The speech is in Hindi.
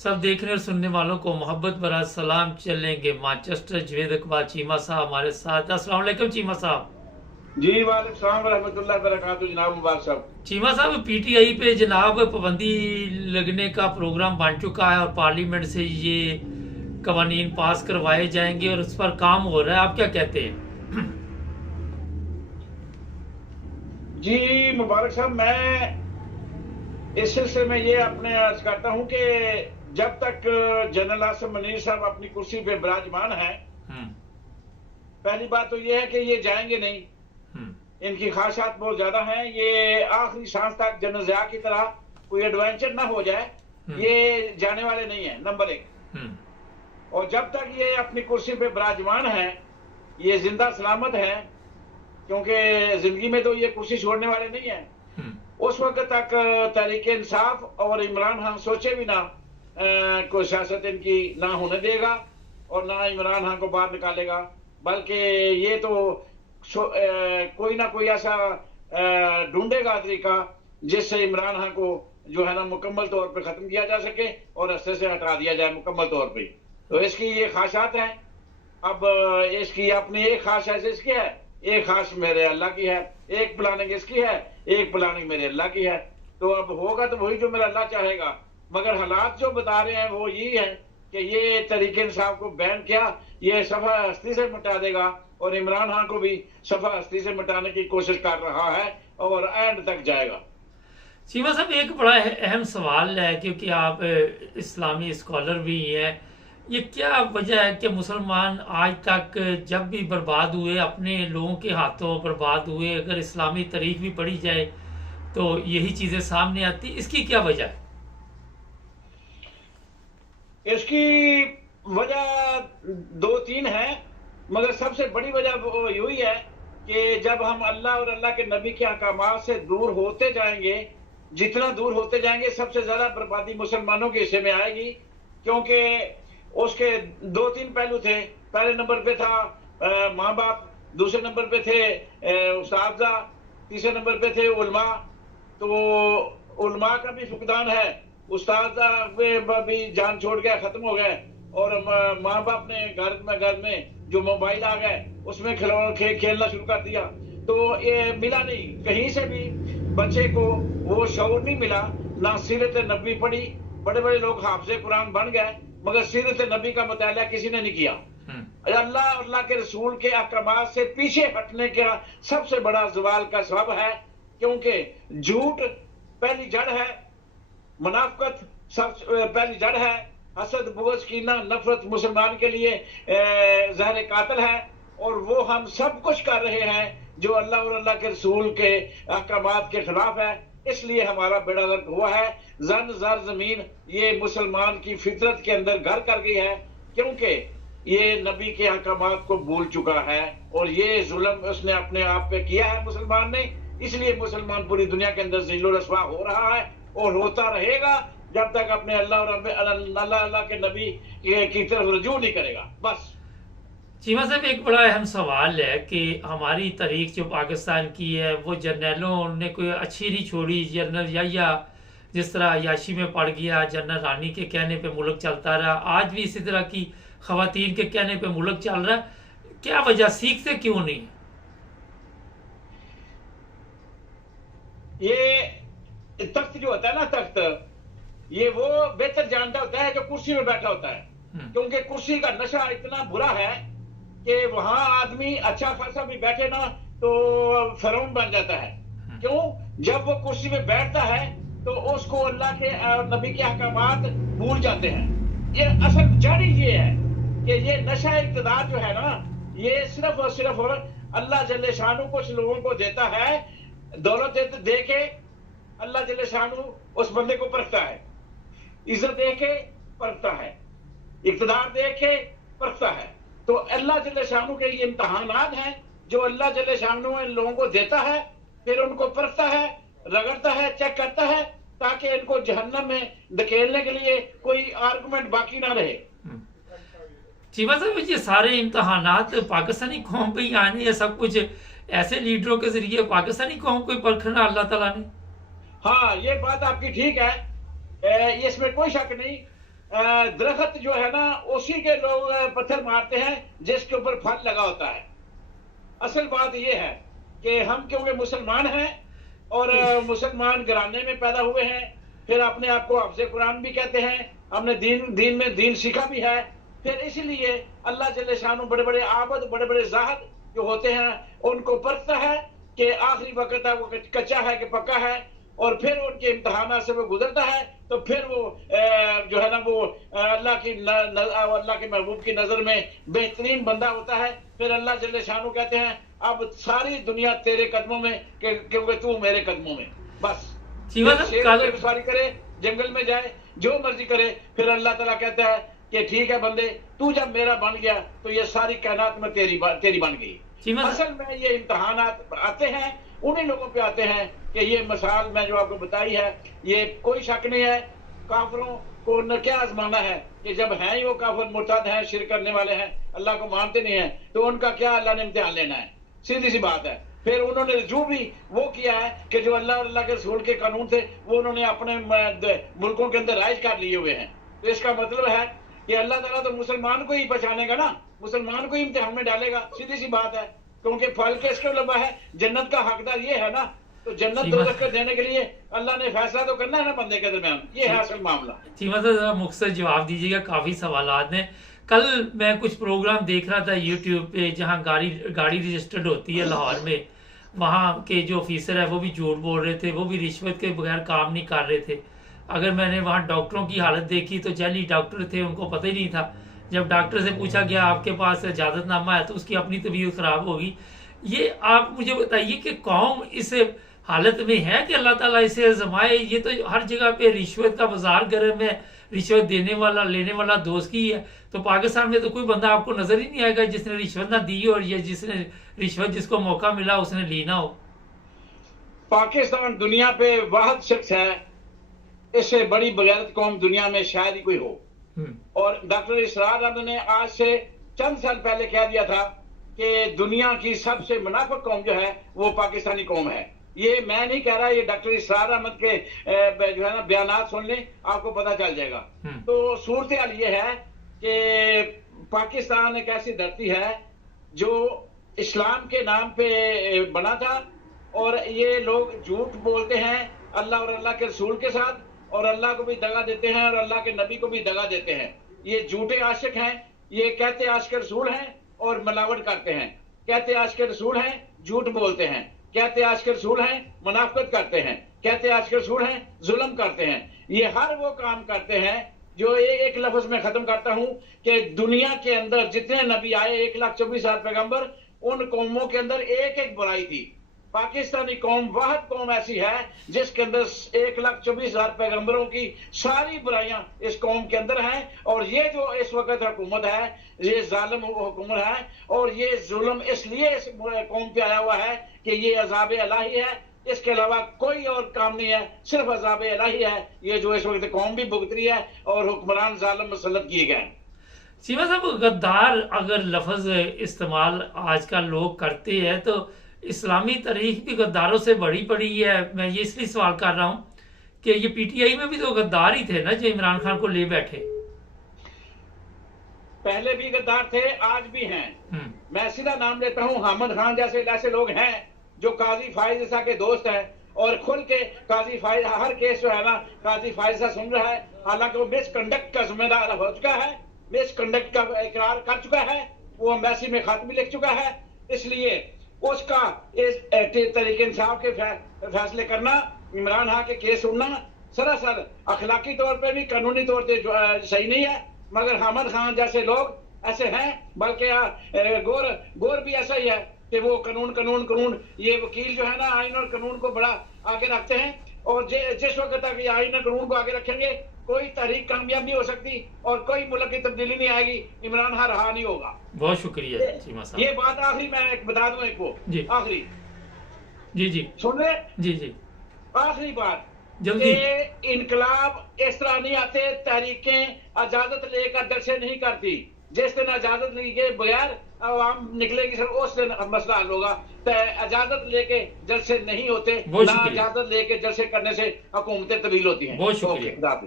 सब देखने और सुनने वालों को मोहब्बत भरा सलाम। चलेंगे मानचेस्टर जवेद इकबाल चीमा साहब हमारे साथ। अस्सलाम वालेकुम चीमा साहब। जी वालेकुम सलाम रहमतुल्लाह बरकातहू जनाब मुबारक साहब। चीमा साहब, पीटीआई पे जनाब पाबंदी लगने का प्रोग्राम बन चुका है और पार्लियामेंट से ये कवानीन पास करवाए जाएंगे और उस पर काम हो रहा है, आप क्या कहते हैं? जी मुबारक साहब, मैं इस सिलसिले में ये अपने अर्ज करता हूँ कि जब तक जनरल आसिम मनीर साहब अपनी कुर्सी पे विराजमान हैं, हम्म। पहली बात तो ये है कि ये जाएंगे नहीं। इनकी ख्वाहिशात बहुत ज्यादा हैं। ये आखिरी सांस तक जनरल ज़िया की तरह कोई एडवेंचर ना हो जाए, ये जाने वाले नहीं है, नंबर एक। और जब तक ये अपनी कुर्सी पे विराजमान हैं, ये जिंदा सलामत हैं, क्योंकि जिंदगी में तो ये कुर्सी छोड़ने वाले नहीं है। उस वक्त तक तहरीक इंसाफ और इमरान खान सोचे भी ना कोई सियासत इनकी ना होने देगा और ना इमरान खान को बाहर निकालेगा, बल्कि ये तो कोई ना कोई ऐसा ढूंढेगा तरीका जिससे इमरान खान को जो है ना मुकम्मल तौर पे खत्म किया जा सके और रस्ते से हटा दिया जाए मुकम्मल तौर पे। तो इसकी ये ख्वाहिशात हैं। अब इसकी अपनी एक ख्वाहिश इसकी है, एक ख्वाहिश मेरे अल्लाह की है, एक प्लानिंग इसकी है, एक प्लानिंग मेरे अल्लाह की है। तो अब होगा तो वही जो मेरा अल्लाह चाहेगा, मगर हालात जो बता रहे हैं वो यही है कि ये तहरीक इंसाफ को बैन किया, ये सफा हस्ती से मिटा देगा और इमरान खान को भी सफा हस्ती से मिटाने की कोशिश कर रहा है और एंड तक जाएगा। चीमा साहब, एक बड़ा अहम सवाल है, क्योंकि आप इस्लामी स्कॉलर भी हैं, ये क्या वजह है कि मुसलमान आज तक जब भी बर्बाद हुए अपने लोगों के हाथों बर्बाद हुए? अगर इस्लामी तारीख भी पढ़ी जाए तो यही चीजें सामने आती, इसकी क्या वजह है? इसकी वजह दो तीन है, मगर सबसे बड़ी वजह यही है कि जब हम अल्लाह और अल्लाह के नबी के अहकामात से दूर होते जाएंगे, जितना दूर होते जाएंगे सबसे ज्यादा बर्बादी मुसलमानों के हिस्से में आएगी। क्योंकि उसके दो तीन पहलू थे। पहले नंबर पे था माँ बाप, दूसरे नंबर पे थे उस्तादा, तीसरे नंबर पे थे उलमा। तो उलमा का भी फुकदान है, उस्तादा भी जान छोड़ गया, खत्म हो गए, और माँ बाप ने घर में जो मोबाइल आ गए उसमें खेलना शुरू कर दिया। तो ये मिला नहीं, कहीं से भी बच्चे को वो शऊर नहीं मिला, ना सीरत नबी पढ़ी। बड़े बड़े लोग हाफिज़े कुरान बन गए, मगर सीरत नबी का मुताला किसी ने नहीं किया। अल्लाह और अल्लाह के रसूल के अहकामात से पीछे हटने का सबसे बड़ा जवाल का सबब है, क्योंकि झूठ पहली जड़ है, मुनाफिकत सब पहली जड़ है, हसद बुग़्ज़ कीना नफरत मुसलमान के लिए ज़हर कातिल है। और वो हम सब कुछ कर रहे हैं जो अल्लाह और अल्लाह के रसूल के अहकामात के खिलाफ है। इसलिए हमारा बेड़ा गर्क हुआ है। जन जर जमीन ये मुसलमान की फितरत के अंदर घर कर गई है, क्योंकि ये नबी के अहकामात को भूल चुका है और ये जुल्म उसने अपने आप पे किया है मुसलमान ने। इसलिए मुसलमान पूरी दुनिया के अंदर ज़िल्लो रस्वा हो रहा है और होता रहेगा जब तक अपने अल्लाह और अल्लाह के नबी की तरफ रुजू नहीं करेगा। बस चीमा साहब, एक बड़ा अहम सवाल है कि हमारी तारीख जो पाकिस्तान की है वो जर्नलों ने कोई अच्छी नहीं छोड़ी। जनरल या जिस तरह याशी में पड़ गया, जनरल रानी के कहने पे मुल्क चलता रहा, आज भी इसी तरह की खवातीन के कहने पे मुल्क चल रहा है। क्या वजह, सीखते क्यों नहीं? ये तख्त जो होता है ना, तख्त ये वो बेहतर जानता होता है जो कुर्सी में बैठा होता है, क्योंकि कुर्सी का नशा इतना बुरा है कि वहां आदमी अच्छा खासा भी बैठे ना तो फिरौन बन जाता है। क्यों? जब वो कुर्सी में बैठता है तो उसको अल्लाह के नबी के अहकामात भूल जाते हैं। ये असल जड़ ये है कि ये नशा इक़्तिदार जो है ना, ये सिर्फ और सिर्फ अल्लाह जल्ले शानू कुछ लोगों को देता है। दौलत दे के अल्लाह जल्ले शानू उस बंदे को परखता है, इज्जत दे के परखता है, इक़्तिदार दे के परखता है। तो अल्लाह जल्ले शानू के ये इम्तहानात हैं जो अल्लाह जल्ले शानू इन लोगों को देता है, फिर उनको परखता है, रगड़ता है, चेक करता है, ताकि इनको जहन्नम में धकेलने के लिए कोई आर्गुमेंट बाकी ना रहे। चीमा साहब, ये सारे इम्तहानात पाकिस्तानी कौम पे ही आने, या सब कुछ ऐसे लीडरों के जरिए पाकिस्तानी कौम को परखना अल्लाह ताला ने? हाँ, ये बात आपकी ठीक है, इसमें कोई शक नहीं दरख्त जो है ना उसी के लोग पत्थर मारते हैं जिसके ऊपर फल लगा होता है। असल बात यह है कि हम क्योंकि मुसलमान हैं और मुसलमान घराने में पैदा हुए हैं, फिर अपने आप को हाफ़िज़ कुरान भी कहते हैं, हमने दीन में दीन सीखा भी है, फिर इसलिए अल्लाह जल्ले शानु बड़े बड़े आबद, बड़े बड़े जाहिद जो होते हैं उनको परखता है कि आखिरी वक्त है वो कच्चा है कि पक्का है, और फिर उनके इम्तहान से वो गुजरता है तो फिर वो जो है ना वो अल्लाह के महबूब की नजर में बेहतरीन बंदा होता है। फिर अल्लाह जल्ले शानु कहते हैं अब सारी दुनिया तेरे कदमों में क्योंकि तू मेरे कदमों में। बस शेर सवारी करे, जंगल में जाए, जो मर्जी करे, फिर अल्लाह ताला कहता है कि ठीक है बंदे, तू जब मेरा बन गया तो ये सारी कायनात में तेरी बन गई। असल में ये इम्तहान आते हैं उन्हीं लोगों पे आते हैं कि ये मिसाल मैं जो आपको बताई है, ये कोई शक नहीं है काफिरों को न क्या आजमाना है कि जब हैं ही वो काफिर मुर्तद हैं, शिरक करने वाले हैं, अल्लाह को मानते नहीं है, तो उनका क्या अल्लाह ने इम्तिहान लेना है, सीधी सी बात है। फिर उन्होंने जो भी वो किया है कि जो अल्लाह और अल्लाह के रसूल के कानून थे वो उन्होंने अपने मुल्कों के अंदर राइज कर लिए हुए हैं। तो इसका मतलब है कि अल्लाह ताला तो मुसलमान को ही पहचानेगा ना, मुसलमान को ही इम्तिहान में डालेगा, सीधी सी बात है। क्योंकि फल किसके अलावा है, जन्नत का हकदार ये है ना, तो जन्नत दोज़ख को देने के लिए अल्लाह ने फैसला तो करना है ना बंदे के दरमियान, ये है असल मामला। चीमा साहब जरा मुख्तसर जवाब दीजिएगा, काफी सवालात ने। कल मैं कुछ प्रोग्राम देख रहा था यूट्यूब पे जहाँ गाड़ी रजिस्टर्ड होती है लाहौर में, वहाँ के जो ऑफिसर है वो भी झूठ बोल रहे थे, वो भी रिश्वत के बगैर काम नहीं कर रहे थे। अगर मैंने वहाँ डॉक्टरों की हालत देखी तो जैली डॉक्टर थे, उनको पता ही नहीं था। जब डॉक्टर से पूछा गया आपके पास इजाज़तनामा है तो उसकी अपनी तबीयत खराब होगी। ये आप मुझे बताइए कि कौम इस हालत में है कि अल्लाह ताला इसे आजमाए। ये तो हर जगह पे रिश्वत का बाजार गर्म है, रिश्वत देने वाला लेने वाला दोस्त की है। तो पाकिस्तान में तो कोई बंदा आपको नजर ही नहीं आएगा जिसने रिश्वत ना दी हो, और ये जिसने रिश्वत जिसको मौका मिला उसने ली ना हो। पाकिस्तान दुनिया पे वाहिद शख्स है, इससे बड़ी बगैरत कौम दुनिया में शायद ही कोई हो। और डॉक्टर इसरार अहमद ने आज से चंद साल पहले कह दिया था कि दुनिया की सबसे मुनाफिक कौम जो है वो पाकिस्तानी कौम है। ये मैं नहीं कह रहा, ये डॉक्टर इसरार अहमद के जो है ना बयानात सुन लें, आपको पता चल जाएगा। तो सूरत हाल ये है कि पाकिस्तान एक ऐसी धरती है जो इस्लाम के नाम पे बना था, और ये लोग झूठ बोलते हैं अल्लाह और अल्लाह के रसूल के साथ, और अल्लाह को भी दगा देते हैं और अल्लाह के नबी को भी दगा देते हैं। ये झूठे आशिक हैं, ये कहते आशिक रसूल हैं और मिलावट करते हैं, कहते आशिक रसूल हैं, झूठ बोलते हैं, कहते आशिक रसूल हैं, मुनाफिकत करते हैं, कहते आशिक रसूल हैं, जुल्म करते हैं। ये हर वो काम करते हैं जो एक लफ्ज में खत्म करता हूं कि दुनिया के अंदर जितने नबी आए 1,24,000 पैगंबर, उन कौमों के अंदर एक एक बुराई थी। पाकिस्तानी कौम वाहिद कौम ऐसी है जिसके अंदर 1,24,000 पैगंबरों की सारी बुराइयां इस कौम के अंदर हैं। और ये जो इस वक्त हुकूमत है ये जालिम हुकूमत है, और ये जुल्म इसलिए इस कौम पे आया हुआ है कि ये अजाब इलाही है, इसके अलावा कोई और काम नहीं है, सिर्फ अजाब इलाही है ये जो इस वक्त कौम भी भुगत रही है और हुक्मरान जालिम मुसल्लत किए गए। सीमा साहब, गद्दार अगर लफ्ज इस्तेमाल आजकल लोग करते हैं तो इस्लामी तारीख भी गद्दारों से बड़ी पड़ी है। मैं ये इसलिए सवाल कर रहा हूँ कि ये पीटीआई में भी तो गद्दार ही थे ना जो इमरान खान को ले बैठे। पहले भी गद्दार थे, आज भी हैं। मैं सीधा नाम लेता हूँ, हामिद खान जैसे ऐसे लोग हैं जो काजी फाइज ईसा के दोस्त हैं, और खुल के काजी फाइज हर केस जो है ना काजी फाइज सा सुन रहा है, हालांकि वो मिसकंडक्ट का जिम्मेदार हो चुका है, मिसकंडक्ट का इकरार कर चुका है, वो एम्बेसी में खत भी लिख चुका है। इसलिए उसका इस तरीके इंसाफ के फैसले करना, इमरान खान के केस सुनना सरासर अखलाकी तौर पे भी कानूनी तौर पे सही नहीं है। मगर हामिद खान जैसे लोग ऐसे हैं, बल्कि गोर भी ऐसा ही है कि वो कानून ये वकील जो है ना आइन और कानून को बड़ा आगे रखते हैं, और जिस वक्त तक ये आइन और कानून को आगे रखेंगे कोई तहरीक कामयाब नहीं हो सकती और कोई मुल्क की तब्दीली नहीं आएगी, इमरान खान रहा नहीं होगा। बहुत शुक्रिया चीमा साहब। ये बात आखिरी मैं बता दूं एक वो आखिरी, जी सुन रहे जी आखिरी बात, जल्दी। इनकलाब इस तरह नहीं आते, तहरीकें इजाजत लेकर दर से नहीं करती। जिस दिन इजाजत ली के बगैर आवाम निकलेगी सर उस दिन मसला हल होगा। इजाजत लेके जलसे नहीं होते, ना इजाजत लेके जलसे करने से हुकूमतें तब्दील होती हैं। बहुत शुक्रिया।